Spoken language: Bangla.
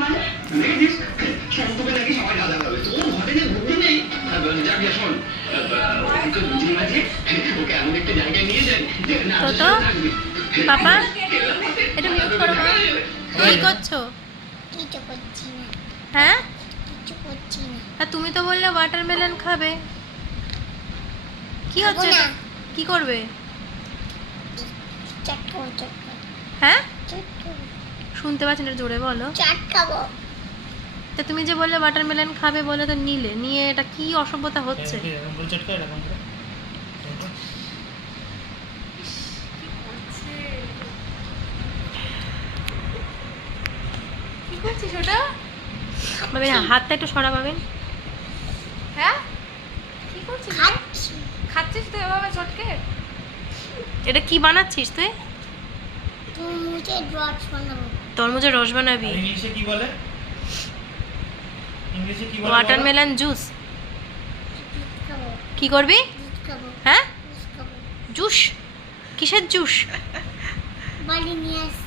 মানে দেখেছিস সম্পর্কে নাকি সবাই আলাদা হবে তোর ঘটনার বুদ্ধি নেই যাবি শোন ওকে বুঝিয়ে মাঝে ওকে এমন একটা জায়গায় নিয়ে যাই যেখানে তো পাপা এটা মিউট করো মা। কি করছো? কিছু করছি না, হ্যাঁ, কিছু করছি না। আর তুমি তো বললে ওয়াটারমেলন খাবে। কি খাবো হচ্ছে না। এটা? কি করবে? চাট খাবো, চাট খাবো, হ্যাঁ, চাট খাবো, শুনতে পাচ্ছি না, জোরে বলো। চাট খাবো। তা তুমি যে বললে ওয়াটারমেলন খাবে বলে তো নিলে, নিয়ে এটা কি অসভ্যতা হচ্ছে? কি করছিস ওটা? ভাবে না, হাতটা একটু সরা পাবেন। হ্যাঁ, কি করছিস? খাচ্ছি। খাচ্ছিস তুই এভাবে চটকে? এটা কি বানাচ্ছিস তুই? তুমি মুঝে ড্রপস বানাবো। তরমুজের রস বানাবি? ইংলিশে কি বলে? ইংলিশে কি বলে? Watermelon juice. জুস খাবো, কি করবি? জুস খাবো, হ্যাঁ, জুস খাবো। জুস? কিসের জুস? বাড়ি নিয়ে আসছি।